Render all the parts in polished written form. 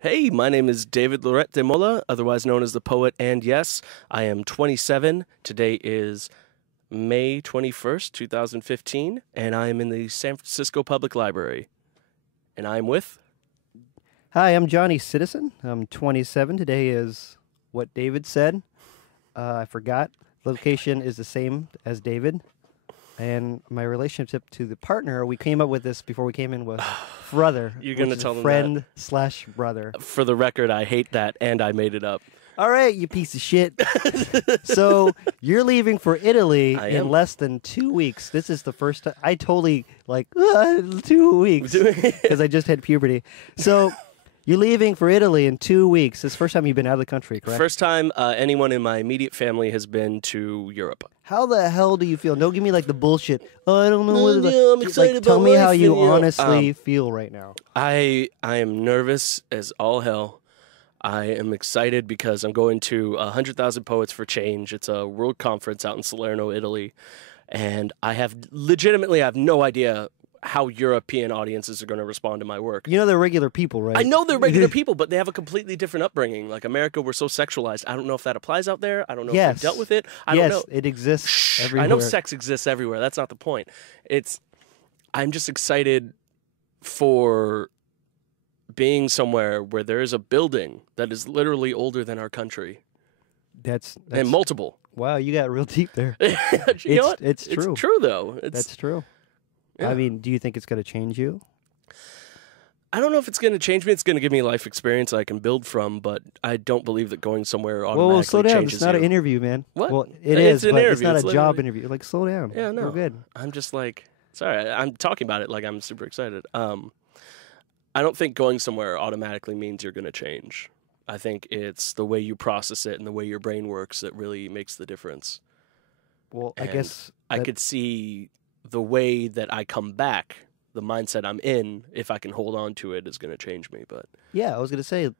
Hey, my name is David Lorette de Mola, otherwise known as the poet AndYes. I am 27. Today is May 21st, 2015, and I am in the San Francisco Public Library. And I am with. Hi, I'm Johnny Sittisin. I'm 27. Today is what David said. I forgot. Location is the same as David. And my relationship to the partner, we came up with this before we came in, was brother. You're going to which is tell them friend slash brother. For the record, I hate that, and I made it up. All right, you piece of shit. So you're leaving for Italy I in am. less than 2 weeks. This is the first time. I totally, 2 weeks, because I just had puberty. So you're leaving for Italy in 2 weeks. This is the first time you've been out of the country, correct? First time anyone in my immediate family has been to Europe. How the hell do you feel? Don't give me like the bullshit. Oh, I don't know what it's I'm excited Tell about me how life you in Europe. honestly feel right now. I am nervous as all hell. I am excited because I'm going to 100,000 Poets for Change. It's a world conference out in Salerno, Italy. And I have no idea how European audiences are going to respond to my work. You know they're regular people, right? I know they're regular people, but they have a completely different upbringing. Like America, we're so sexualized. I don't know if that applies out there. I don't know if they've dealt with it. I don't know. It exists everywhere. I know sex exists everywhere. That's not the point. I'm just excited for being somewhere where there is a building that is literally older than our country. That's And multiple. wow, you got real deep there. You know what? It's true. It's true, though. That's true. Yeah. I mean, do you think it's going to change you? I don't know if it's going to change me. It's going to give me life experience I can build from, but I don't believe that going somewhere automatically Whoa, slow down. changes It's not you. an interview, man. What? Well, it It's is, an but it's interview. not It's a job literally- interview. Like, slow down. Yeah, no. We're good. I'm just like, sorry, I'm talking about it like I'm super excited. I don't think going somewhere automatically means you're going to change. I think it's the way you process it and the way your brain works that really makes the difference. Well, I And guess I that- could see the way that I come back, the mindset I'm in, if I can hold on to it, is going to change me. But Yeah, I was going to say it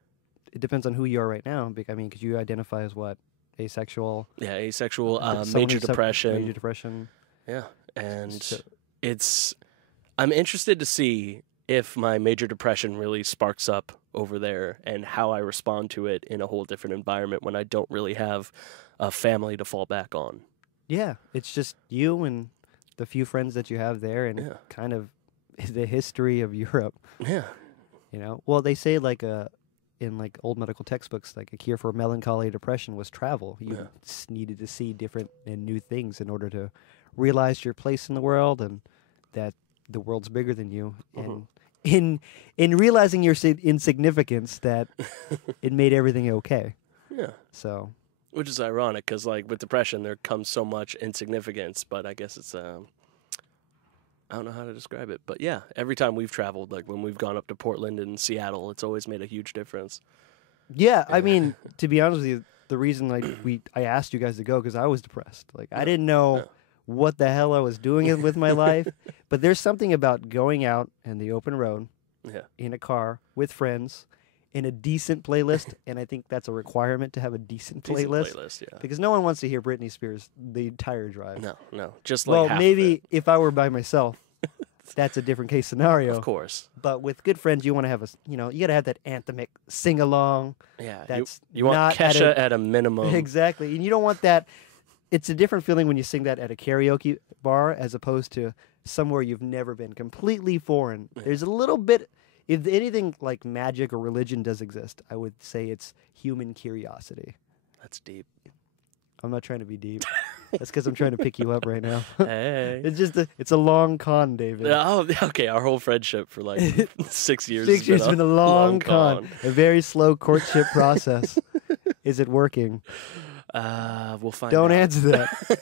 depends on who you are right now. I mean, because you identify as what? Asexual? yeah, asexual, Someone major who's depression. Major depression. Yeah, and So- I'm interested to see if my major depression really sparks up over there and how I respond to it in a whole different environment when I don't really have a family to fall back on. Yeah, it's just you and the few friends that you have there, and Yeah. kind of the history of Europe. Yeah, You know, well, they say in like old medical textbooks, like a cure for melancholy depression was travel. You Yeah. needed to see different and new things in order to realize your place in the world and that the world's bigger than you. And in realizing your insignificance, that it made everything okay. yeah. So. Which is ironic because, like, with depression, there comes so much insignificance. But I guess it's I don't know how to describe it. But yeah, every time we've traveled, like when we've gone up to Portland and Seattle, it's always made a huge difference. Yeah, I mean, to be honest with you, the reason I asked you guys to go because I was depressed. Like I didn't know what the hell I was doing with my life. But there's something about going out in the open road Yeah. in a car with friends in a decent playlist, and I think that's a requirement to have a decent Decent playlist playlist, yeah. because no one wants to hear Britney Spears the entire drive. No, just like Well, half of maybe it. if I were by myself, that's a different case scenario. Of course. But with good friends, you want to have you got to have that anthemic sing along. Yeah, That's you want not at Kesha a- at a minimum. Exactly. And you don't want that. It's a different feeling when you sing that at a karaoke bar as opposed to somewhere you've never been, completely foreign. Yeah. There's a little bit, if anything like magic or religion does exist, I would say it's human curiosity. That's deep. I'm not trying to be deep. That's because I'm trying to pick you up right now. Hey. It's just it's a long con, David. Oh, okay. Our whole friendship for like 6 years. 6 years has been a long con. con. A very slow courtship process. Is it working? We'll find Don't out. answer that.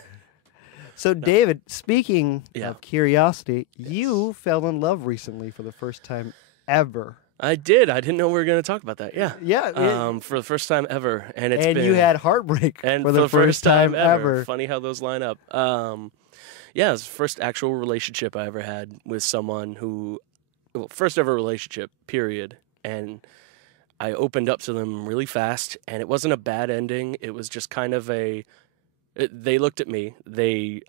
So, David, speaking Yeah. of curiosity, you fell in love recently for the first time ever. I did. I didn't know we were going to talk about that. Yeah. Yeah. For the first time ever, and it's and been you had heartbreak and for the first time ever. Funny how those line up. Yeah, it's the first actual relationship I ever had with someone who, well, first ever relationship, period. And I opened up to them really fast, and it wasn't a bad ending. It was just kind of they looked at me. They,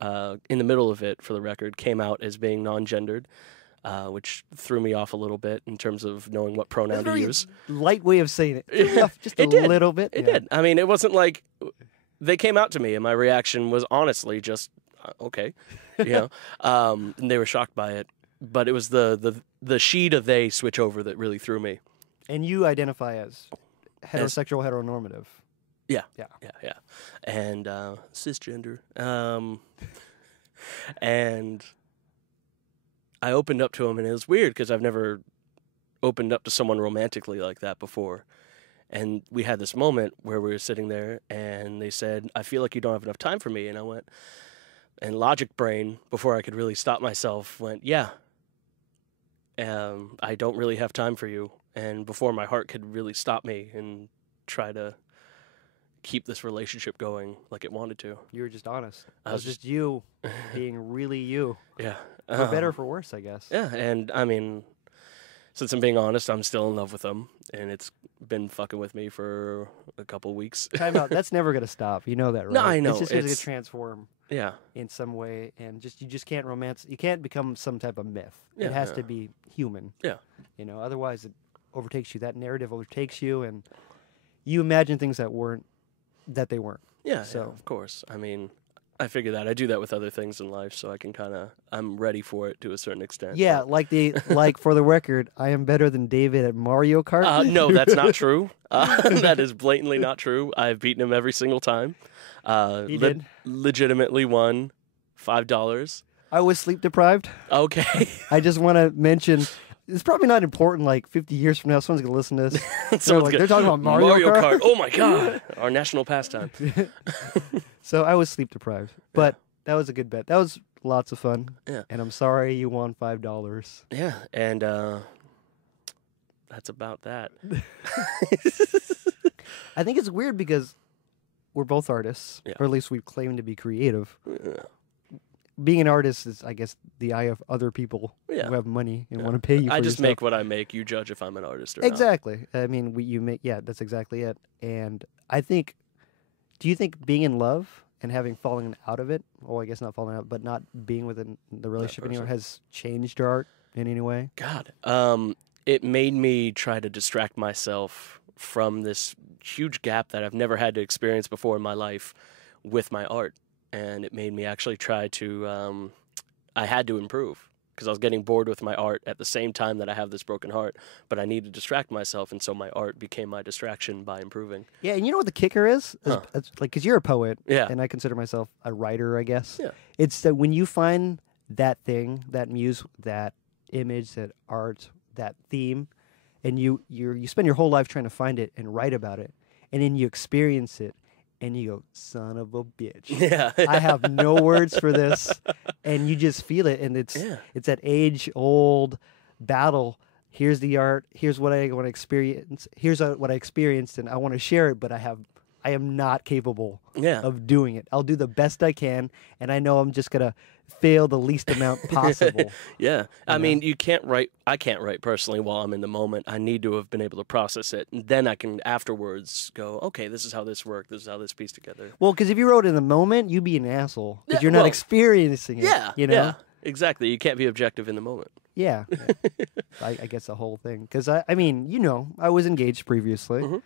in the middle of it, for the record, came out as being non-gendered. which threw me off a little bit in terms of knowing what pronoun to use. Light way of saying it. Just a did. little bit. It did. I mean, it wasn't like they came out to me, and my reaction was honestly just okay, and they were shocked by it. But it was the she to they switch over that really threw me. And you identify as heterosexual, heteronormative. Yeah. And cisgender. And I opened up to him, and it was weird because I've never opened up to someone romantically like that before. And we had this moment where we were sitting there, and they said, I feel like you don't have enough time for me. And I went, and logic brain, before I could really stop myself, went, yeah, I don't really have time for you. And before my heart could really stop me and try to keep this relationship going like it wanted to. You were just honest. It was just you being really you. Yeah. For better or for worse, I guess. Yeah, and I mean, since I'm being honest, I'm still in love with him, and it's been fucking with me for a couple weeks. Time out. That's never going to stop. You know that, right? No, I know. It's just going to transform Yeah. in some way, and you just can't romance. You can't become some type of myth. Yeah, it has to be human. Yeah. Otherwise it overtakes you. That narrative overtakes you, and you imagine things that they weren't. Yeah, So of course. I mean, I figure that. I do that with other things in life, so I can I'm ready for it to a certain extent. Yeah, like for the record, I am better than David at Mario Kart. No, that's not true. That is blatantly not true. I've beaten him every single time. You did? Legitimately won $5. I was sleep deprived. Okay. I just want to mention, it's probably not important. Like 50 years from now, someone's gonna listen to this. They're talking about Mario Kart. Oh my god, our national pastime. So I was sleep deprived, but that was a good bet. That was lots of fun. Yeah. And I'm sorry you won $5. Yeah, and that's about that. I think it's weird because we're both artists, or at least we claim to be creative. Yeah. Being an artist is, I guess, the eye of other people who have money and want to pay you for I just your make stuff. what I make. You judge if I'm an artist or Exactly. I mean, you make, that's exactly it. And I think, do you think being in love and having fallen out of it, I guess not falling out, but not being within the relationship anymore, has changed your art in any way? God, it made me try to distract myself from this huge gap that I've never had to experience before in my life with my art. And it made me actually try to, I had to improve because I was getting bored with my art at the same time that I have this broken heart, but I need to distract myself, and so my art became my distraction by improving. Yeah, and you know what the kicker is? It's like, because you're a poet, Yeah. and I consider myself a writer, I guess. Yeah. It's that when you find that thing, that muse, that image, that art, that theme, and you spend your whole life trying to find it and write about it, and then you experience it, and you go, son of a bitch. Yeah. I have no words for this. And you just feel it. And it's that age-old battle. Here's the art. Here's what I want to experience. Here's what I experienced, and I want to share it, but I am not capable of doing it. I'll do the best I can, and I know I'm just going to fail the least amount possible. Yeah. I mean, I can't write personally while I'm in the moment. I need to have been able to process it, and then I can afterwards go, okay, this is how this worked. This is how this pieced together. Well, because if you wrote it in the moment, you'd be an asshole because you're not experiencing it. Yeah. You know? Yeah. Exactly. You can't be objective in the moment. Yeah. I guess the whole thing. Because, I mean, I was engaged previously,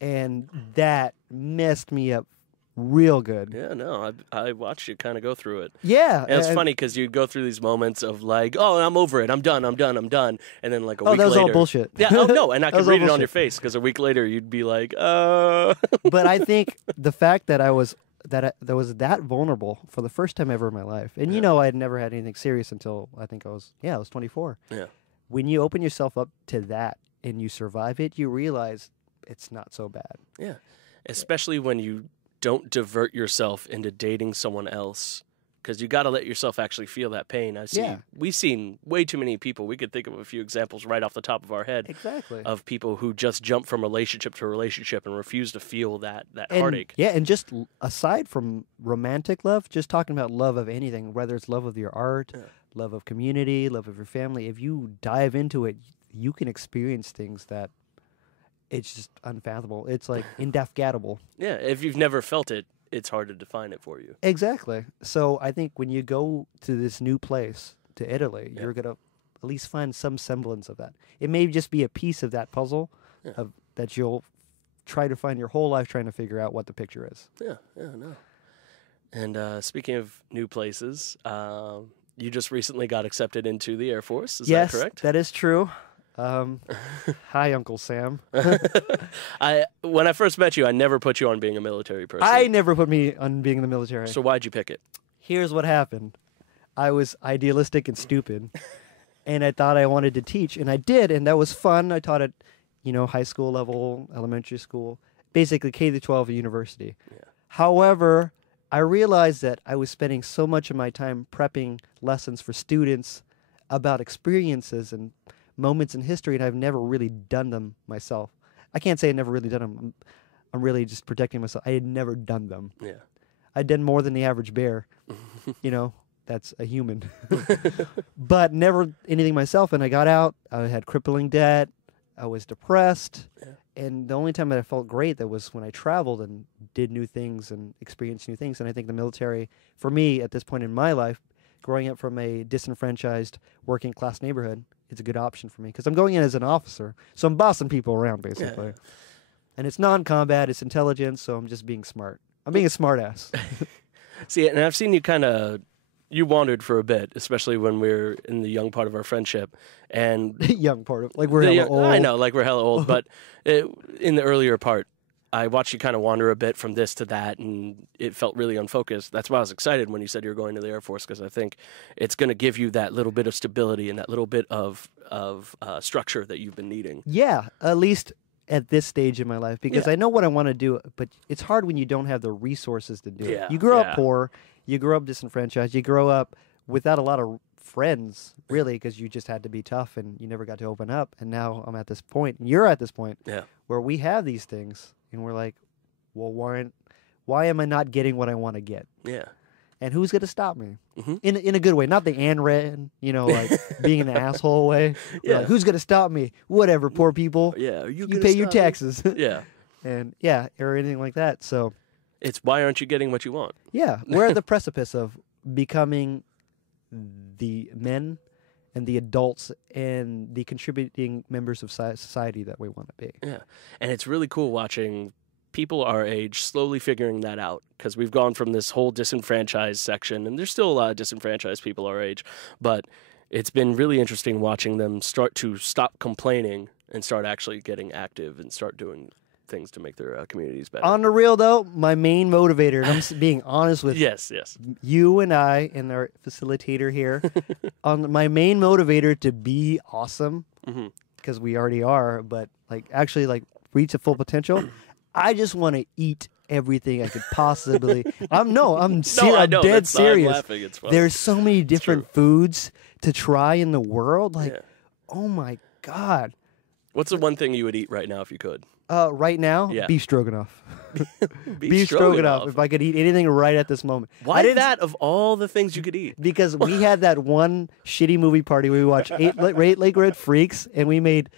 and that messed me up real good. Yeah, no, I watched you kind of go through it. Yeah. And it's funny because you'd go through these moments of like, oh, I'm over it. I'm done. And then like a week later. Oh, that was all bullshit. Yeah, oh, no. And I could read it on bullshit. your face because a week later you'd be like, But I think the fact that I was that that vulnerable for the first time ever in my life. And I had never had anything serious until I think I was 24. Yeah. When you open yourself up to that and you survive it, you realize it's not so bad. Yeah. Especially when you don't divert yourself into dating someone else, because you got to let yourself actually feel that pain. We've seen way too many people. We could think of a few examples right off the top of our head. Exactly. Of people who just jump from relationship to relationship and refuse to feel that heartache. Yeah, and just aside from romantic love, just talking about love of anything, whether it's love of your art, love of community, love of your family, if you dive into it, you can experience things that it's just unfathomable. It's like indefgatable. Yeah, if you've never felt it, it's hard to define it for you. Exactly. So I think when you go to this new place, to Italy, you're going to at least find some semblance of that. It may just be a piece of that puzzle that you'll try to find your whole life trying to figure out what the picture is. Yeah, no. And speaking of new places, you just recently got accepted into the Air Force. Is that correct? Yes, that is true. Hi, Uncle Sam. When I first met you, I never put you on being a military person. I never put me on being in the military. So why'd you pick it? Here's what happened. I was idealistic and stupid, and I thought I wanted to teach, and I did, and that was fun. I taught at, high school level, elementary school, basically K-12 at university. Yeah. However, I realized that I was spending so much of my time prepping lessons for students about experiences and moments in history, and I've never really done them myself. I can't say I've never really done them. I'm really just protecting myself. I had never done them. Yeah. I'd done more than the average bear. That's a human. But never anything myself. And I got out. I had crippling debt. I was depressed. Yeah. And the only time that I felt great that was when I traveled and did new things and experienced new things. And I think the military, for me at this point in my life, growing up from a disenfranchised working class neighborhood, it's a good option for me because I'm going in as an officer. So I'm bossing people around basically. Yeah. And it's non-combat, it's intelligence, so I'm just being smart. I'm being a smart ass. See, and I've seen you you wandered for a bit, especially when we were in the young part of our friendship. And young part of, like we're hella old. I know, like we're hella old, but in the earlier part, I watched you kind of wander a bit from this to that, and it felt really unfocused. That's why I was excited when you said you were going to the Air Force, because I think it's going to give you that little bit of stability and that little bit of structure that you've been needing. Yeah, at least at this stage in my life, because I know what I want to do, but it's hard when you don't have the resources to do it. You grow up poor, you grow up disenfranchised, you grow up without a lot of friends, really, because you just had to be tough and you never got to open up. And now I'm at this point, and you're at this point, where we have these things, and we're like, well, why am I not getting what I want to get? Yeah. And who's going to stop me? Mm-hmm. In a good way, not the Ayn Rand, like being an asshole way. Yeah. Like, who's going to stop me? Whatever, poor people. Yeah. You pay your taxes. Yeah. And or anything like that. So it's why aren't you getting what you want? Yeah. We're at the precipice of becoming the men and the adults and the contributing members of society that we want to be. Yeah. And it's really cool watching people our age slowly figuring that out, because we've gone from this whole disenfranchised section, and there's still a lot of disenfranchised people our age, but it's been really interesting watching them start to stop complaining and start actually getting active and start doing things to make their communities better. On the real, though, my main motivator, and I'm being honest with you and I and our facilitator here, on my main motivator to be awesome, because we already are, but actually reach a full potential. I just want to eat everything I could possibly. I'm dead serious. There's so many different foods to try in the world. Oh my God. What's the one thing you would eat right now if you could? Right now, beef stroganoff. Beef stroganoff. If I could eat anything right at this moment. Why that of all the things you could eat? Because we had that one shitty movie party where we watched Eight Lake Red Freaks, and we made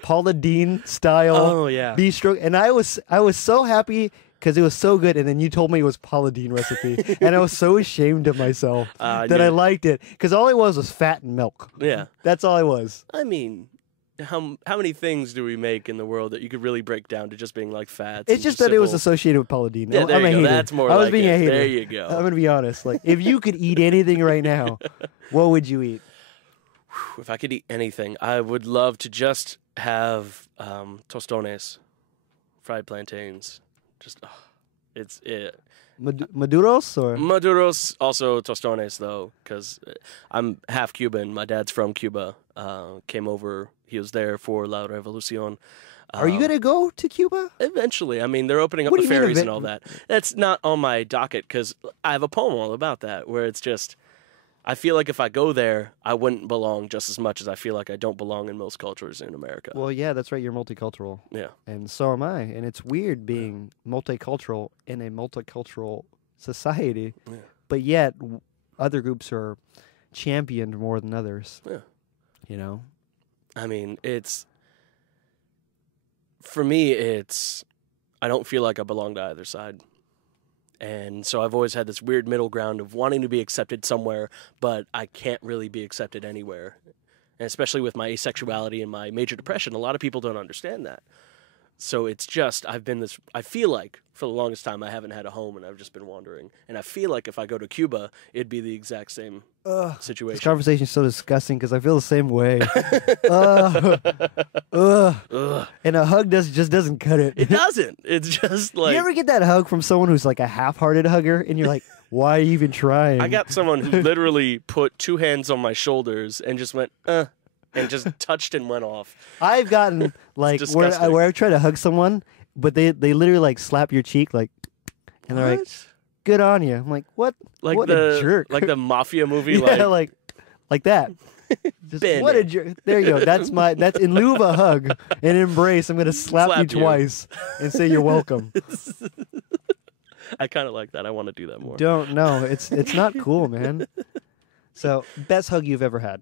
Paula Deen style beef stroganoff, and I was so happy because it was so good, and then you told me it was Paula Deen recipe, and I was so ashamed of myself that I liked it, because all it was fat and milk. Yeah, that's all it was. I mean, how many things do we make in the world that you could really break down to just being like fats? It's just that simple. It was associated with Paula Deen. Yeah, I'm a hater. That's more. I was being a hater. There you go. I'm gonna be honest. If you could eat anything right now, what would you eat? If I could eat anything, I would love to just have tostones, fried plantains. Just, it's it. Maduros or? Maduros, also tostones, though, because I'm half Cuban. My dad's from Cuba. Came over. He was there for La Revolucion. Are you going to go to Cuba? Eventually. I mean, they're opening up the ferries and all that. That's not on my docket, because I have a poem all about that, where it's just, I feel like if I go there, I wouldn't belong just as much as I feel like I don't belong in most cultures in America. Well, yeah, that's right. You're multicultural. Yeah. And so am I. And it's weird being multicultural in a multicultural society. Yeah. But yet, other groups are championed more than others. Yeah. I mean, for me, I don't feel like I belong to either side. And so I've always had this weird middle ground of wanting to be accepted somewhere, but I can't really be accepted anywhere. And especially with my asexuality and my major depression, a lot of people don't understand that. So it's just, I feel like for the longest time I haven't had a home and I've just been wandering. And I feel like if I go to Cuba, it'd be the exact same situation. This conversation is so disgusting because I feel the same way. And a hug just doesn't cut it. It doesn't. It's just like... You ever get that hug from someone who's like a half-hearted hugger and you're like, why are you even trying? I got someone who literally put 2 hands on my shoulders and just went, and just touched and went off. I've gotten like where I've tried to hug someone, but they literally like slap your cheek like, and they're like, "Good on you." I'm like, "What? Like what a jerk!" Like the mafia movie, yeah, like that. Just, what a jerk! There you go. That's in lieu of a hug and embrace. I'm gonna slap you twice and say you're welcome. I kind of like that. I want to do that more. No, it's not cool, man. So, best hug you've ever had?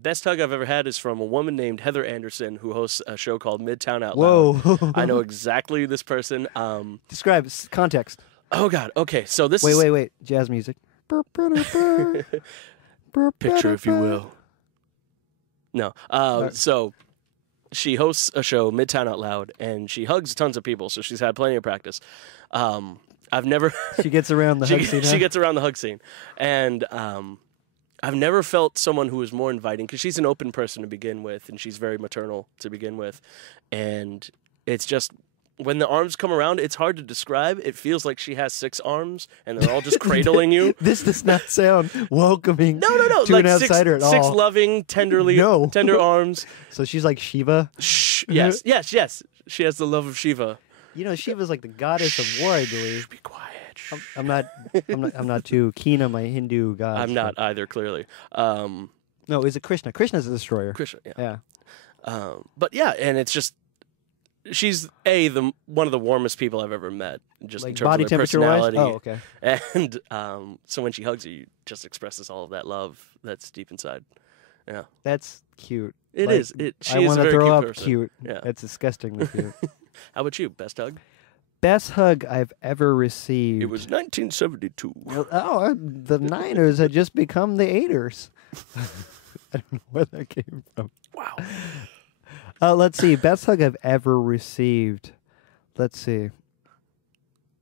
Best hug I've ever had is from a woman named Heather Anderson who hosts a show called Midtown Out Loud. Whoa. I know exactly this person. Describe context. Oh, God. Okay, so this is... Wait. Jazz music. Picture, if you will. No. So she hosts a show, Midtown Out Loud, and she hugs tons of people, so she's had plenty of practice. I've never... She gets around the hug scene, She gets around the hug scene. And... I've never felt someone who was more inviting because she's an open person to begin with, and she's very maternal to begin with. And it's just, when the arms come around, it's hard to describe. It feels like she has 6 arms, and they're all just cradling you. This does not sound welcoming to like an outsider at all. 6 loving, tender arms. So she's like Shiva? Yes. She has the love of Shiva. You know, Shiva's like the goddess of war, I believe. Be quiet. I'm not too keen on my Hindu gods. I'm not either, clearly. No, is it Krishna? Krishna's a destroyer. Krishna, yeah. But yeah, and it's just, she's one of the warmest people I've ever met, just like in terms body of their temperature personality. wise? Oh, okay. And so when she hugs you, just expresses all of that love that's deep inside. Yeah, that's cute. It is. She I is want a to very throw cute up person. cute. Yeah, that's disgustingly cute. How about you? Best hug? Best hug I've ever received. It was 1972. The Niners had just become the Aiders. I don't know where that came from. Wow. Let's see. Best hug I've ever received. Let's see.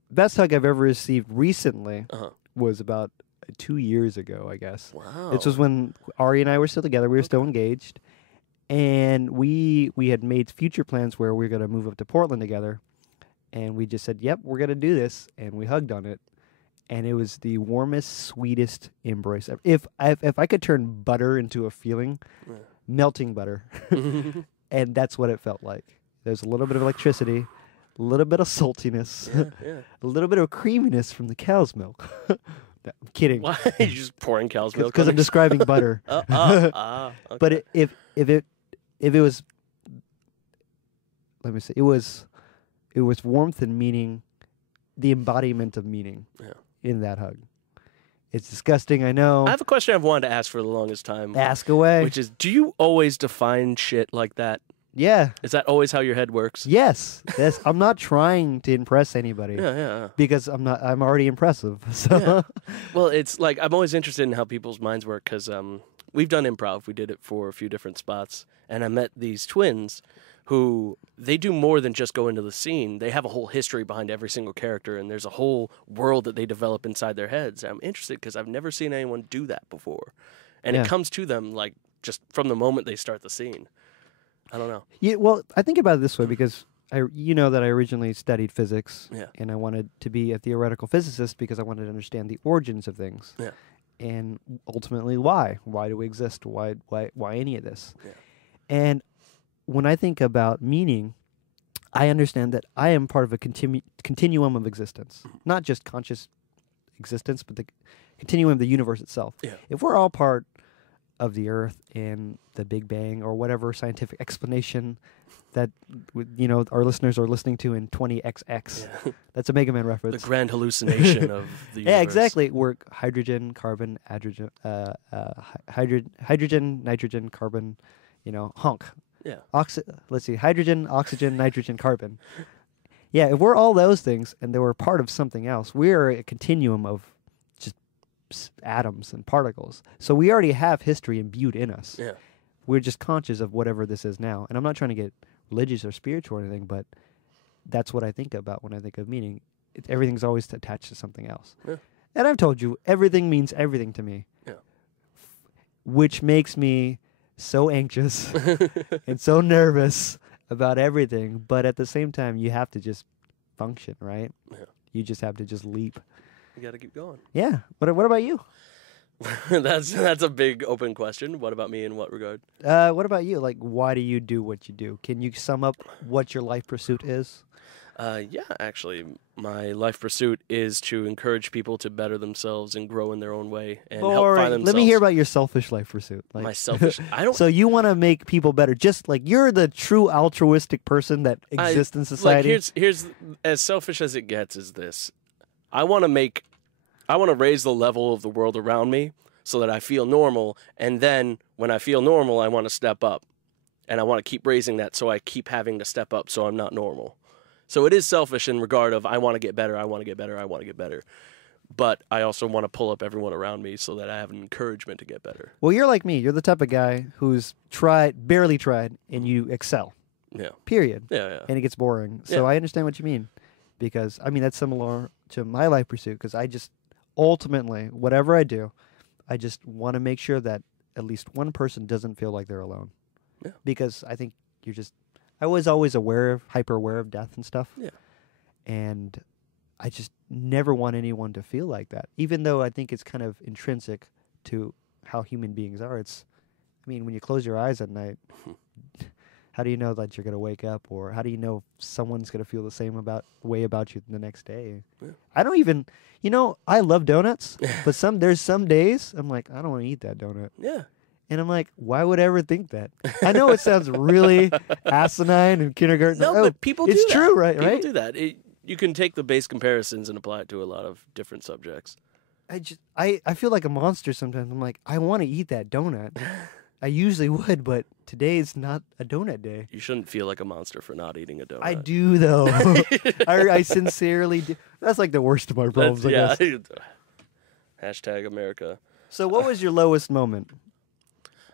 Best hug I've ever received recently was about 2 years ago, I guess. Wow. This was when Ari and I were still together. We were still engaged. And we had made future plans where we were going to move up to Portland together. And we just said, yep, we're going to do this. And we hugged on it. And it was the warmest, sweetest embrace ever. If I could turn butter into a feeling, melting butter. And that's what it felt like. There's a little bit of electricity, a little bit of saltiness, a little bit of creaminess from the cow's milk. No, I'm kidding. Why are you just pouring cow's milk? Because I'm describing butter. Okay. But if it was, let me see, it was warmth and meaning, the embodiment of meaning in that hug. It's disgusting, I know. I have a question I've wanted to ask for the longest time. Ask away. Which is, do you always define shit like that? Yeah. Is that always how your head works? Yes. I'm not trying to impress anybody. Yeah. Because I'm already impressive. So. Yeah. Well, it's like, I'm always interested in how people's minds work because we've done improv. We did it for a few different spots. And I met these twins who, they do more than just go into the scene. They have a whole history behind every single character, and there's a whole world that they develop inside their heads. And I'm interested because I've never seen anyone do that before. And it comes to them like just from the moment they start the scene. I don't know. Yeah, well, I think about it this way because you know that I originally studied physics, and I wanted to be a theoretical physicist because I wanted to understand the origins of things. Yeah. And ultimately, why? Why do we exist? Why any of this? Yeah. And when I think about meaning, I understand that I am part of a continuum of existence, not just conscious existence, but the continuum of the universe itself. Yeah. If we're all part of the Earth and the Big Bang or whatever scientific explanation that our listeners are listening to in 20XX, that's a Mega Man reference. The grand hallucination of the universe. Yeah, exactly. We're hydrogen, carbon, hydrogen, nitrogen, carbon, honk. Yeah. Let's see, hydrogen, oxygen, nitrogen, carbon. Yeah, if we're all those things and they were part of something else, we're a continuum of just atoms and particles. So we already have history imbued in us. Yeah. we're just conscious of whatever this is now. And I'm not trying to get religious or spiritual or anything, but that's what I think about when I think of meaning. Everything's always attached to something else. Yeah. And I've told you, everything means everything to me. Yeah. Which makes me so anxious and so nervous about everything. But at the same time, you have to just function, right? Yeah. You just have to just leap. You got to keep going. Yeah. What about you? That's a big open question. What about me in what regard? What about you? Like, why do you do what you do? Can you sum up what your life pursuit is? Yeah, actually, my life pursuit is to encourage people to better themselves and grow in their own way and help find themselves. Let me hear about your selfish life pursuit. Like, my selfish. I don't. So you want to make people better, just like you're the true altruistic person that exists in society. Like here's as selfish as it gets is this. I want to raise the level of the world around me so that I feel normal, and then when I feel normal, I want to step up, and I want to keep raising that, so I keep having to step up, so I'm not normal. So it is selfish in regard of I want to get better, I want to get better, I want to get better. But I also want to pull up everyone around me so that I have an encouragement to get better. Well, you're like me. You're the type of guy who's barely tried, and you excel. Yeah. Period. Yeah. And it gets boring. So Yeah. I understand what you mean. Because, I mean, that's similar to my life pursuit. Because I just, ultimately, whatever I do, I just want to make sure that at least one person doesn't feel like they're alone. Yeah. Because I think I was always hyper aware of death and stuff. Yeah. And I just never want anyone to feel like that. Even though I think it's kind of intrinsic to how human beings are. When you close your eyes at night, how do you know that you're going to wake up? Or how do you know someone's going to feel the same way about you the next day? Yeah. I don't even, I love donuts, but there's some days I'm like, I don't want to eat that donut. Yeah. And I'm like, why would I ever think that? I know it sounds really asinine in kindergarten. No, but people do that. It's true, right? People do that. You can take the base comparisons and apply it to a lot of different subjects. I feel like a monster sometimes. I'm like, I want to eat that donut. I usually would, but today is not a donut day. You shouldn't feel like a monster for not eating a donut. I do, though. I sincerely do. That's like the worst of my problems, I guess. Hashtag America. So what was your lowest moment?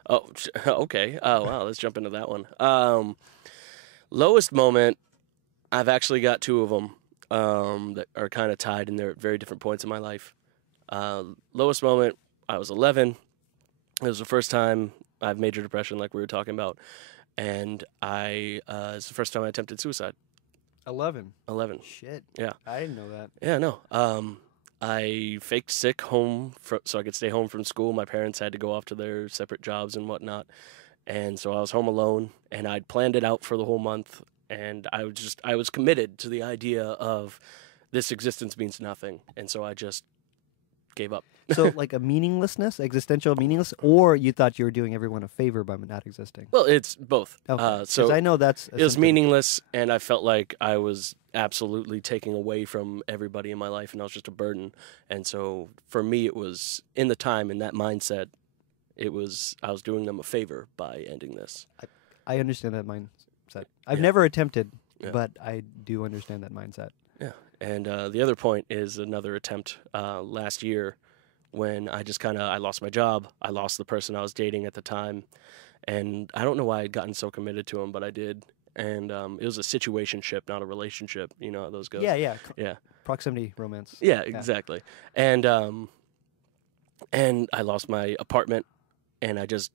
Oh, okay. Oh, wow. Let's jump into that one. Lowest moment, I've actually got two of them that are kind of tied, and they're at very different points in my life. Lowest moment, I was 11. It was the first time I have major depression, like we were talking about, and it's the first time I attempted suicide. 11. 11. Shit. Yeah. I didn't know that. Yeah, no. I faked sick home so I could stay home from school. My parents had to go off to their separate jobs and whatnot. And so I was home alone, and I'd planned it out for the whole month. And I was committed to the idea of this existence means nothing. And so I just gave up. So like a meaninglessness, existential meaningless, or you thought you were doing everyone a favor by not existing? Well, it's both. Okay. So I know it was meaningless, and I felt like I was absolutely taking away from everybody in my life, and I was just a burden. And so for me, it was in the time, in that mindset, I was doing them a favor by ending this. I understand that mindset. I've never attempted, Yeah. but I do understand that mindset. Yeah. And the other point is another attempt last year when I lost my job. I lost the person I was dating at the time. And I don't know why I'd gotten so committed to him, but I did. And it was a situationship, not a relationship. You know how those go. Yeah. Yeah. Proximity romance. Yeah, exactly. And I lost my apartment, and I just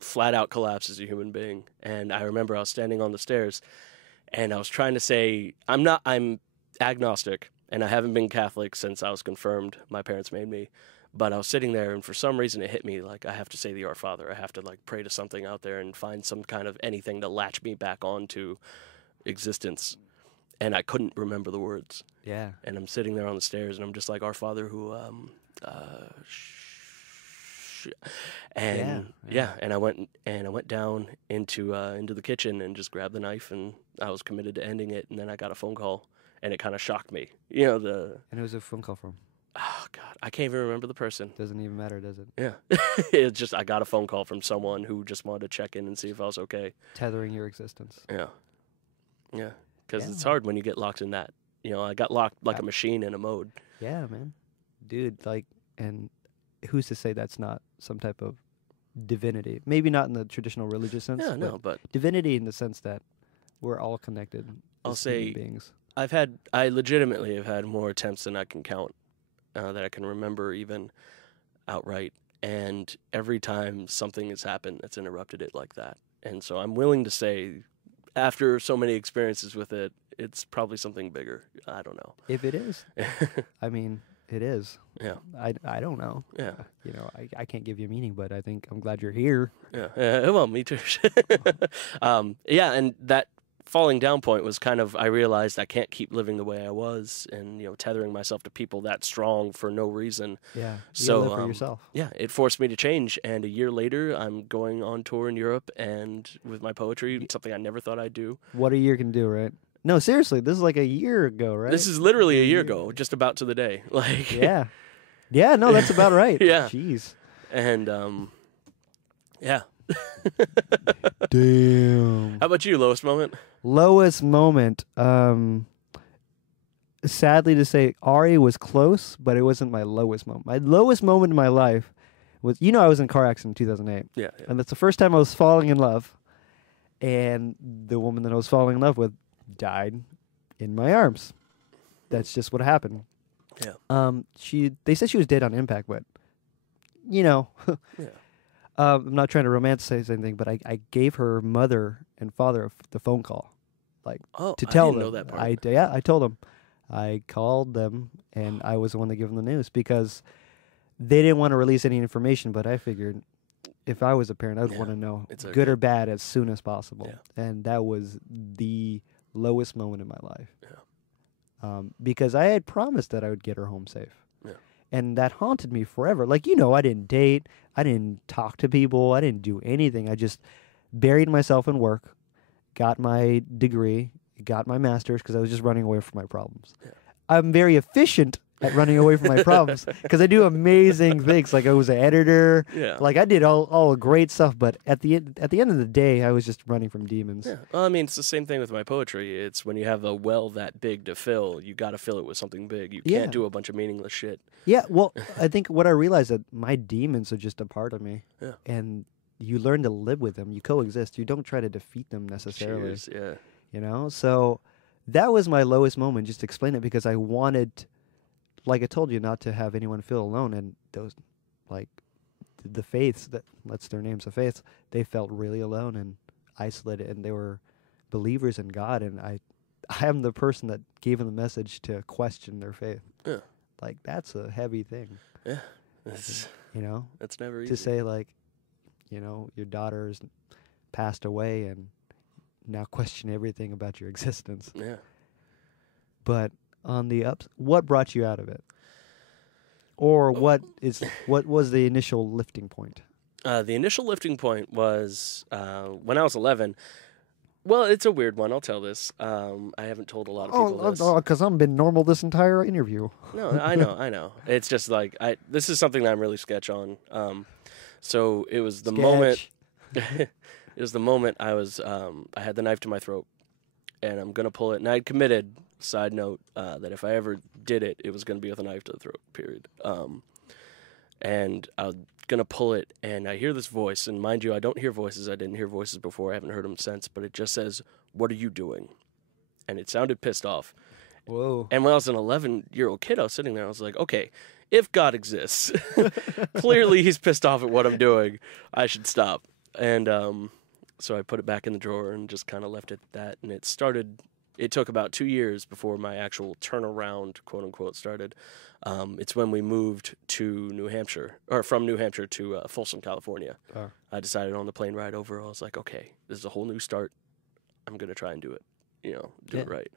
flat out collapsed as a human being. And I remember I was standing on the stairs, and I was trying to say, I'm agnostic, and I haven't been Catholic since I was confirmed. My parents made me. But I was sitting there, and for some reason it hit me, like, I have to say the Our Father. I have to, like, pray to something out there and find some kind of anything to latch me back onto existence. And I couldn't remember the words. Yeah. And I'm sitting there on the stairs, and I'm just like, Our Father who, and and I went down into the kitchen and just grabbed the knife, and I was committed to ending it. And then I got a phone call, and it kind of shocked me. And it was a phone call from? Oh God, I can't even remember the person. Doesn't even matter, does it? Yeah, it's just I got a phone call from someone who just wanted to check in and see if I was okay. Tethering your existence. Yeah, because it's hard when you get locked in that. I got locked like a machine in a mode. Yeah, man, dude. And who's to say that's not some type of divinity. Maybe not in the traditional religious sense. Yeah, no, but divinity in the sense that we're all connected. I'll as say human beings. I legitimately have had more attempts than I can count, that I can remember even outright. And every time something has happened that's interrupted it like that. And so I'm willing to say, after so many experiences with it, it's probably something bigger. I don't know. If it is, I mean, it is. Yeah. I don't know. Yeah. I can't give you a meaning, but I think I'm glad you're here. Yeah. Well, me too. Yeah, and that falling down point was kind of, I realized I can't keep living the way I was and, tethering myself to people that strong for no reason. Yeah. So, live for yourself. Yeah, it forced me to change. And a year later, I'm going on tour in Europe and with my poetry, something I never thought I'd do. What a year can do, right? No, seriously, this is like a year ago, right? This is literally a year ago, just about to the day. Like, yeah. Yeah, no, that's about right. Yeah. Jeez. And, yeah. Damn. How about you, lowest moment? Lowest moment. Sadly to say, Ari was close, but it wasn't my lowest moment. My lowest moment in my life was, I was in a car accident in 2008. Yeah. And that's the first time I was falling in love. And the woman that I was falling in love with died in my arms. That's just what happened. Yeah. They said she was dead on impact, but, Yeah. I'm not trying to romanticize anything, but I gave her mother and father the phone call, to tell I them. didn't know that part. I told them. I called them, and I was the one that gave them the news because they didn't want to release any information. But I figured if I was a parent, I'd want to know, good or bad, as soon as possible. Yeah. And that was the lowest moment in my life. Yeah. Because I had promised that I would get her home safe. Yeah. And that haunted me forever. I didn't date. I didn't talk to people. I didn't do anything. I just buried myself in work, got my degree, got my master's because I was just running away from my problems. Yeah. I'm very efficient at running away from my problems because I do amazing things. Like I was an editor. Yeah. Like I did all great stuff. But at the end of the day, I was just running from demons. Yeah. Well, I mean, it's the same thing with my poetry. It's when you have a well that big to fill, you got to fill it with something big. You can't do a bunch of meaningless shit. Yeah, well, I think what I realized that my demons are just a part of me. Yeah. And you learn to live with them. You coexist. You don't try to defeat them necessarily. Cheers, yeah. So that was my lowest moment, just to explain it, because I wanted, like I told you, not to have anyone feel alone. And those, the faiths, that's their names, the faiths, they felt really alone and isolated, and they were believers in God. And I am the person that gave them the message to question their faith. Yeah. That's a heavy thing. Yeah. That's never easy. To say, your daughter's passed away and now question everything about your existence. Yeah. But on the ups, what brought you out of it? Or what was the initial lifting point? The initial lifting point was when I was 11. Well, it's a weird one. I'll tell this. I haven't told a lot of people this. Because I've been normal this entire interview. No, I know. It's just this is something that I'm really sketch on. So it was the moment. It was the moment I was. I had the knife to my throat, and I'm gonna pull it. And I'd committed. Side note, that if I ever did it, it was gonna be with a knife to the throat. Period. And I was gonna pull it, and I hear this voice. And mind you, I don't hear voices. I didn't hear voices before. I haven't heard them since. But it just says, "What are you doing?" And it sounded pissed off. Whoa. And when I was an 11-year-old kid, I was sitting there. I was like, okay, if God exists, clearly he's pissed off at what I'm doing. I should stop. And so I put it back in the drawer and just kind of left it at that. And it took about 2 years before my actual turnaround, quote unquote, started. It's when we moved to New Hampshire, or from New Hampshire to Folsom, California. Oh. I decided on the plane ride over, I was like, okay, this is a whole new start. I'm going to try and do it, do it right.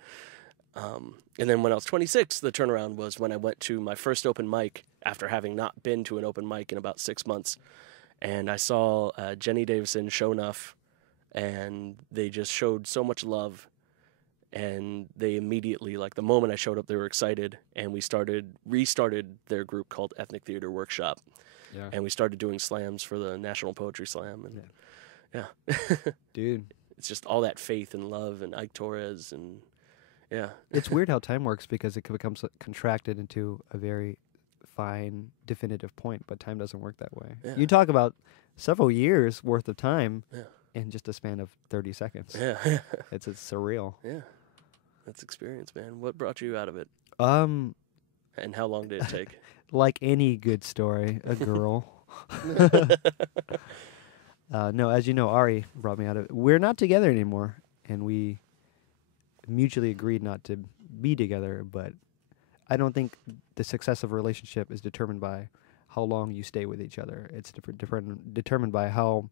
And then when I was 26, the turnaround was when I went to my first open mic after having not been to an open mic in about 6 months. And I saw Jenny Davison, Show Enough, and they just showed so much love. And they immediately, the moment I showed up, they were excited. And we restarted their group called Ethnic Theater Workshop. Yeah. And we started doing slams for the National Poetry Slam. And yeah. Dude. It's just all that faith and love and Ike Torres and... Yeah. It's weird how time works because it becomes contracted into a very fine, definitive point, but time doesn't work that way. Yeah. You talk about several years worth of time Yeah. in just a span of 30 seconds. Yeah. It's surreal. Yeah. That's experience, man. What brought you out of it? Um, And how long did it take? like any good story, a girl. No, as you know, Ari brought me out of it. We're not together anymore, and we mutually agreed not to be together, but I don't think the success of a relationship is determined by how long you stay with each other. It's determined by how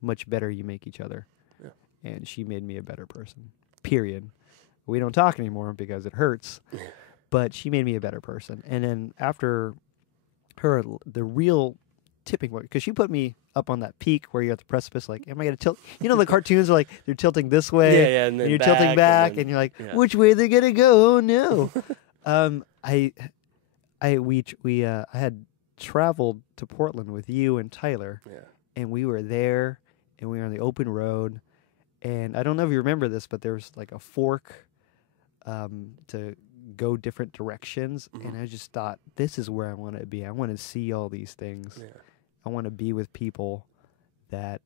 much better you make each other. Yeah. And she made me a better person, period. We don't talk anymore because it hurts, but she made me a better person. And then after her, the real tipping point, because she put me up on that peak where you're at the precipice, like, am I going to tilt? You know, the cartoons are like, they're tilting this way, Yeah, and then you're tilting back, and you're like, which way they're going to go? Oh, no. I had traveled to Portland with you and Tyler, and we were there, and we were on the open road, and I don't know if you remember this, but there was like a fork to go different directions, and I just thought, this is where I want to be. I want to see all these things. Yeah. I want to be with people that.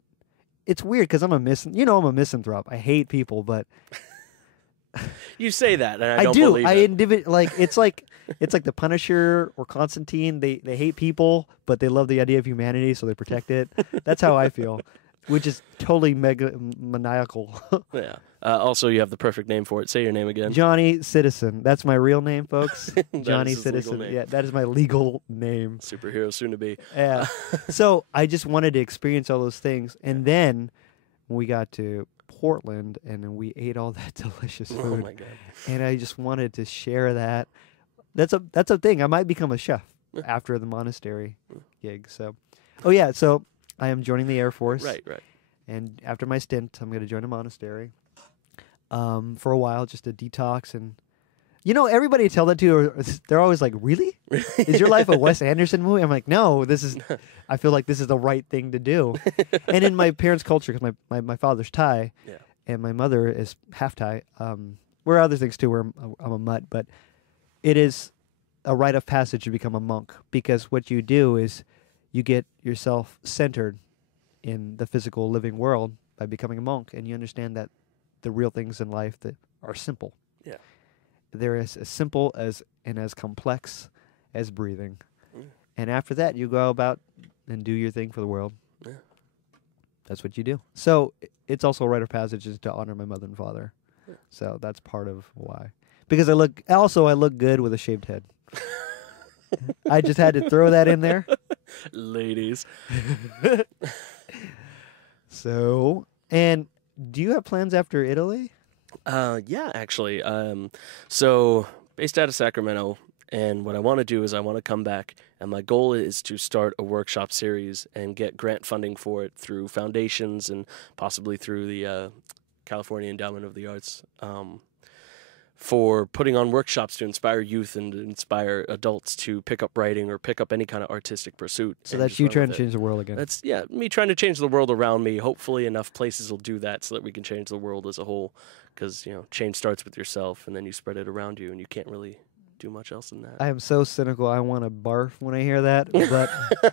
It's weird because I'm a misanthrope. I hate people, but You say that, and I don't do. believe it. It's like the Punisher or Constantine. They hate people, but they love the idea of humanity, so they protect it. That's how I feel, which is totally maniacal. Yeah. Also, you have the perfect name for it. Say your name again. Johnny Sittisin. That's my real name, folks. Johnny is his legal Sittisin. name. Yeah, that is my legal name. Superhero soon to be. Yeah. So I just wanted to experience all those things, and then when we got to Portland, and then we ate all that delicious food. Oh my god! And I just wanted to share that. That's a thing. I might become a chef after the monastery gig. So, so I am joining the Air Force. Right. And after my stint, I'm going to join a monastery for a while, just to detox. And everybody I tell that to, they're always like, "Really? Is your life a Wes Anderson movie?" I'm like, "No, this is." I feel like this is the right thing to do. And in my parents' culture, because my father's Thai, and my mother is half Thai. We're other things too. Where I'm a mutt, but it is a rite of passage to become a monk, because what you do is you get yourself centered in the physical living world by becoming a monk, and you understand that the real things in life that are simple. Yeah. They're as simple as and as complex as breathing. And after that, you go about and do your thing for the world. Yeah. That's what you do. So it's also a rite of passage is to honor my mother and father. Yeah. So that's part of why. Because I look good with a shaved head. I just had to throw that in there. Ladies. So, and do you have plans after Italy? Yeah, actually. So based out of Sacramento, and what I want to do is I want to come back, and my goal is to start a workshop series and get grant funding for it through foundations and possibly through the California Endowment of the Arts, for putting on workshops to inspire youth and to inspire adults to pick up writing or pick up any kind of artistic pursuit. So that's you trying to change the world again. That's me trying to change the world around me. Hopefully enough places will do that so that we can change the world as a whole, because change starts with yourself and then you spread it around you, and you can't really do much else than that. I am so cynical. I want to barf when I hear that, but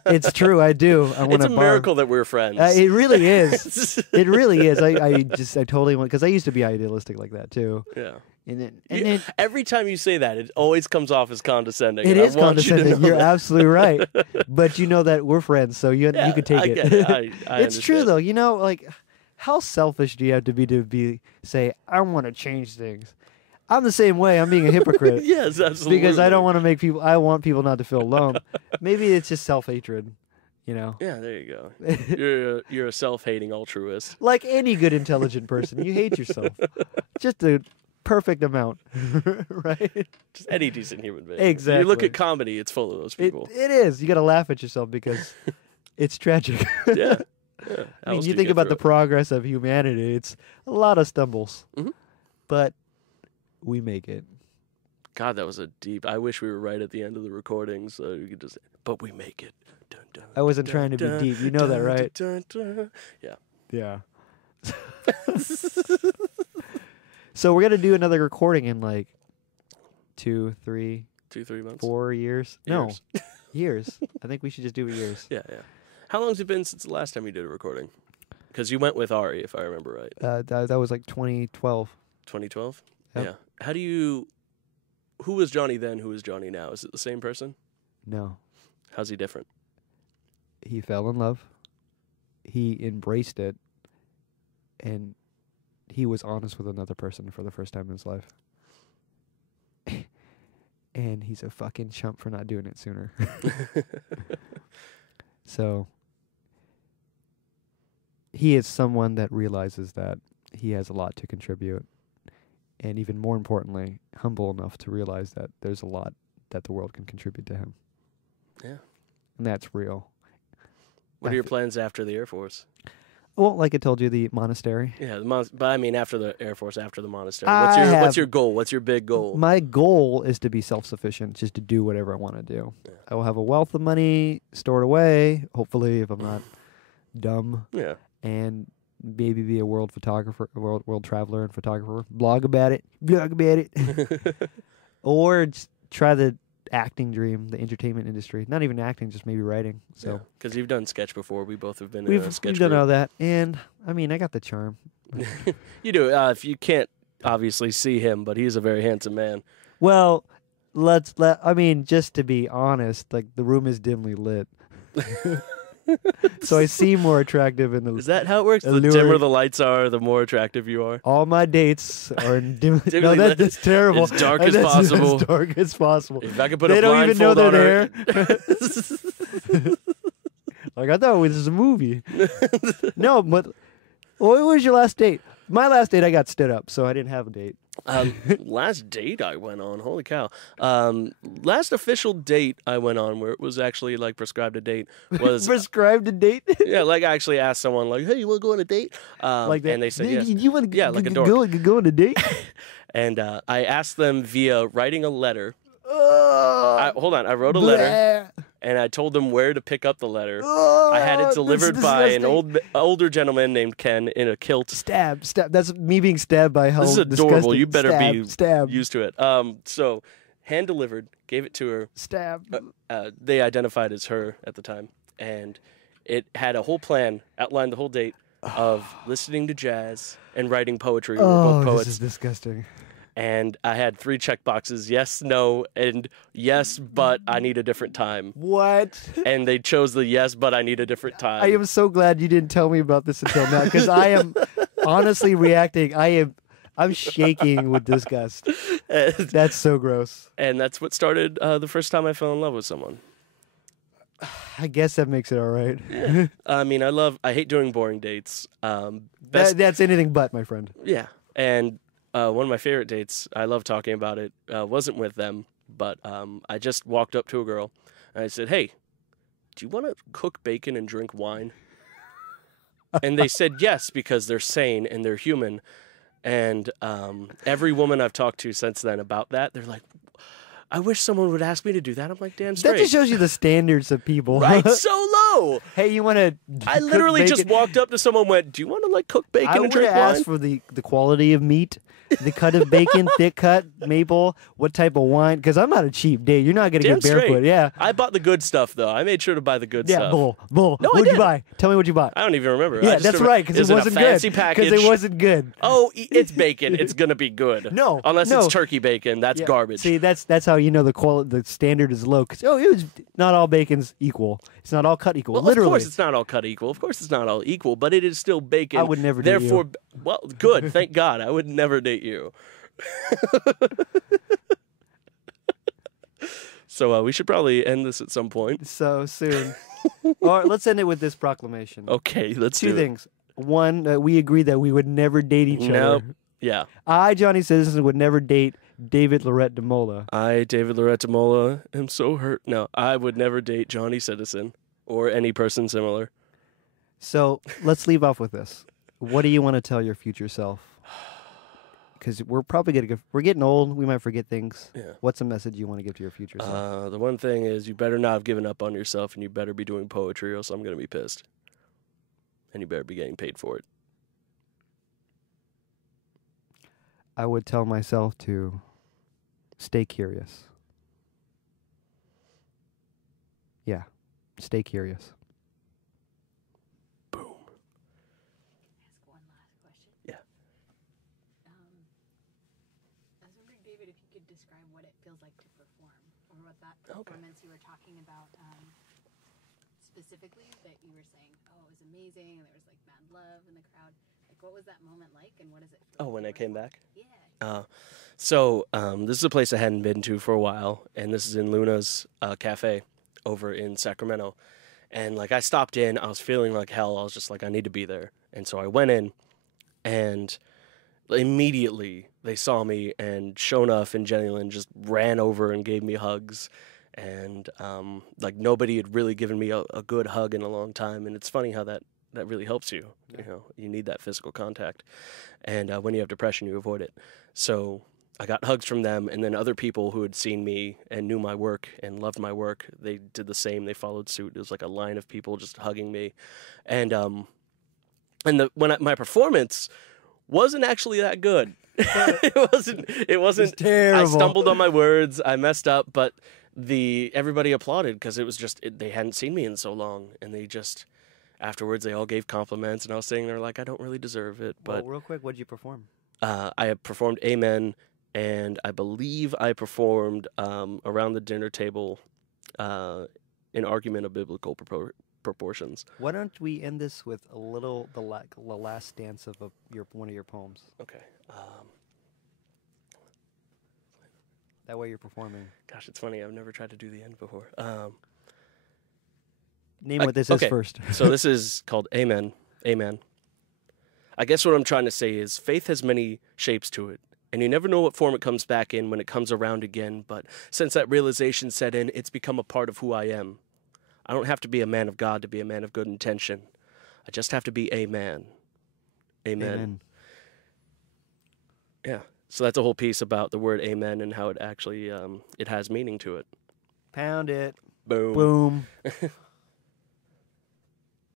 it's true. I do. I want to barf. It's a miracle that we're friends. It really is. It really is. I totally want, because I used to be idealistic like that too. Yeah. And then every time you say that, it always comes off as condescending. It is condescending. You're absolutely right. But But you know that we're friends, so you can take it. Get it. I It's true though. Like, how selfish do you have to be say, I want to change things? I'm the same way. I'm being a hypocrite. Yes, absolutely. Because I don't want to make people. I want people not to feel alone. Maybe it's just self-hatred. Yeah, there you go. You're a self-hating altruist. Like any good, intelligent person, you hate yourself. Just a perfect amount, right? Just any decent human being. Exactly. You look at comedy; it's full of those people. It is. You got to laugh at yourself because it's tragic. Yeah. I mean, you think about the progress of humanity. It's a lot of stumbles, but we make it. God, that was a deep. I wish we were right at the end of the recording so you could just. But we make it. Dun, dun, I wasn't trying to be deep. You know that, right? Yeah. Yeah. So we're gonna do another recording in like 2, 3, 2-3 months. 4 years. No, years. I think we should just do it years. Yeah. How long's it been since the last time you did a recording? Because you went with Ari, if I remember right. That was like 2012. 2012? Yep. Yeah. Who was Johnny then, who is Johnny now? Is it the same person? No. How's he different? He fell in love. He embraced it. And he was honest with another person for the first time in his life. And he's a fucking chump for not doing it sooner. So, he is someone that realizes that he has a lot to contribute. And even more importantly, humble enough to realize that there's a lot that the world can contribute to him. Yeah. And that's real. What are your plans after the Air Force? Well, like I told you, the monastery. Yeah, but I mean after the Air Force, after the monastery. What's your goal? What's your big goal? My goal is to be self-sufficient, just to do whatever I want to do. Yeah. I will have a wealth of money stored away, hopefully, if I'm not dumb. Yeah. And maybe be a world photographer, world traveler and photographer. Blog about it. Or just try the acting dream, the entertainment industry. Not even acting, just maybe writing. So, because you've done sketch before. We both have been in we've a sketch done group. all that. And, I mean, I got the charm. You do. If you can't obviously see him, but he's a very handsome man. Well, I mean, just to be honest, like, the room is dimly lit. So I seem more attractive in the. Is that how it works? The dimmer the lights are, the more attractive you are. All my dates are in dimly lit. No, that's terrible. As dark as possible. As dark as possible. If I could put they a don't even know blindfold they're on there. Like, I thought this was a movie. No, but what was your last date? My last date, I got stood up, so I didn't have a date. Last date I went on, holy cow. Last official date I went on, where it was actually like prescribed a date, was prescribed a date. Yeah, like I actually asked someone like, "Hey, you want to go on a date?" Like that. And they said yes. You want to like a dork. go on a date? And I asked them via writing a letter. Hold on, I wrote a letter, and I told them where to pick up the letter. I had it delivered by an older gentleman named Ken in a kilt. Stab. That's me being stabbed by hell. This is adorable. Disgusting. You better be stab. used to it. So, hand delivered, gave it to her. Stab. They identified as her at the time, and it had a whole plan, outlined the whole date of listening to jazz and writing poetry. We were both poets. This is disgusting. And I had 3 check boxes, yes, no, and yes, but I need a different time. What? And they chose the yes, but I need a different time. I am so glad you didn't tell me about this until now, because I am honestly reacting. I'm shaking with disgust. That's so gross. And that's what started the first time I fell in love with someone. I guess that makes it all right. Yeah. I mean, I hate doing boring dates. That's anything but, my friend. Yeah. And one of my favorite dates, I love talking about it, wasn't with them, but I just walked up to a girl and I said, "Hey, do you want to cook bacon and drink wine?" And they said yes, because they're sane and they're human. And every woman I've talked to since then about that, they're like, "I wish someone would ask me to do that." I'm like, damn straight. That just shows you the standards of people. Right? So low. Hey, you want to I literally just walked up to someone and went, "Do you want to like cook bacon and drink wine?" I would ask for the quality of meat, the cut of bacon, thick cut, maple, what type of wine, because I'm not a cheap date. You're not going to get barefoot. Straight. Yeah. I bought the good stuff, though. I made sure to buy the good stuff. Yeah, bull. No, What'd you buy? Tell me what you bought. I don't even remember. Yeah, that's right, because it wasn't good. Fancy package. Because it wasn't good. Oh, it's bacon. It's going to be good. No. Unless it's turkey bacon. That's garbage. See, that's how you know the standard is low. Because, it was not all bacon's equal. It's not all cut equal. Well, literally. Of course it's not all cut equal. Of course it's not all equal, but it is still bacon. I would never date Therefore, you. Well, good. Thank God. I would never date you. So we should probably end this at some point. So soon. All right, let's end it with this proclamation. Okay, let's do Two things. One, we agreed that we would never date each Nope. other. Yeah. I, Johnny Sittisin, would never date David Lorette de Mola. I, David Lorette de Mola, am so hurt. No, I would never date Johnny Sittisin or any person similar. So let's leave off with this. What do you want to tell your future self? Because we're probably we're getting old. We might forget things. Yeah. What's a message you want to give to your future self? The one thing is you better not have given up on yourself, and you better be doing poetry, or else I'm going to be pissed. And you better be getting paid for it. I would tell myself to stay curious. Yeah, stay curious. describe what it feels like to perform, or what that performance you were talking about specifically, that you were saying, oh, it was amazing, and there was like mad love in the crowd. Like, what was that moment like, and what does it feel like? Oh, when I came back? Yeah. This is a place I hadn't been to for a while, and this is in Luna's Cafe over in Sacramento. And like I stopped in, I was feeling like hell. I was just like, I need to be there. And so I went in, and immediately they saw me, and Show Enough and Jenny Lynn just ran over and gave me hugs. And like nobody had really given me a good hug in a long time. And it's funny how that really helps you. Yeah. You know, you need that physical contact. And when you have depression, you avoid it. So I got hugs from them, and then other people who had seen me and knew my work and loved my work, they did the same. They followed suit. It was like a line of people just hugging me. And my performance wasn't actually that good. It wasn't terrible. I stumbled on my words. I messed up, but everybody applauded because it was just they hadn't seen me in so long, and they just afterwards they all gave compliments, and I was sitting there like I don't really deserve it. But real quick, what did you perform? I had performed Amen, and I believe I performed Around the Dinner Table, an argument of biblical proportions. Why don't we end this with a little the last dance of one of your poems? Okay. That way you're performing. Gosh, it's funny. I've never tried to do the end before. Name what this is first. So this is called Amen. Amen. I guess what I'm trying to say is faith has many shapes to it, and you never know what form it comes back in when it comes around again, but since that realization set in, it's become a part of who I am. I don't have to be a man of God to be a man of good intention. I just have to be a man. Amen. Amen. Yeah. So that's a whole piece about the word amen and how it actually it has meaning to it. Pound it. Boom. Boom.